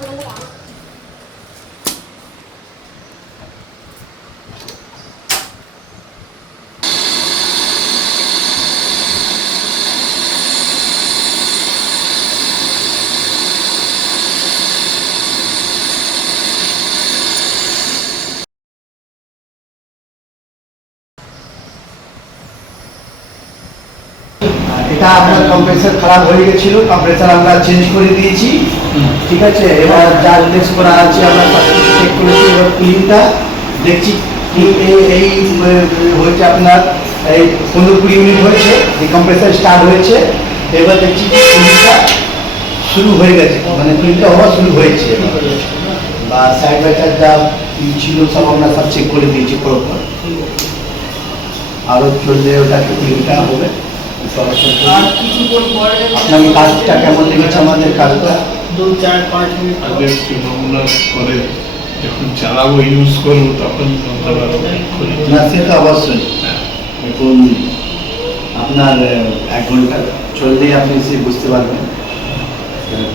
এটা আপনার কম্প্রেসার খারাপ হয়ে গেছিল, কম্প্রেসার আমরা চেঞ্জ করে দিয়েছি, ঠিক আছে। এবার যা টেস্ট করা আছে আমরা চেক করেছি, এবার কুলিংটা দেখছি কি এই হয়েছে আপনার এই 15-20 মিনিট হয়েছে, এই কম্প্রেসার স্টার্ট হয়েছে। এবার দেখছি কুলিংটা শুরু হয়ে গেছে, মানে কুলিংটা হওয়া শুরু হয়েছে, বা সাইড বাই সাইড যা ছিল সব আমরা সব চেক করে দিয়েছি প্রপার। আরও চললে ওটাকে কুলিংটা হবে। আপনাকে কাজটা কেমন লেগেছে? আমাদের কাজটা 2-4-5 মিনিট আগে নমুনা করে যখন চালাবো, ইউজ করবো, তখন না, সে তো অবশ্যই। এখন আপনার 1 ঘন্টা চললেই আপনি সে বুঝতে পারবেন।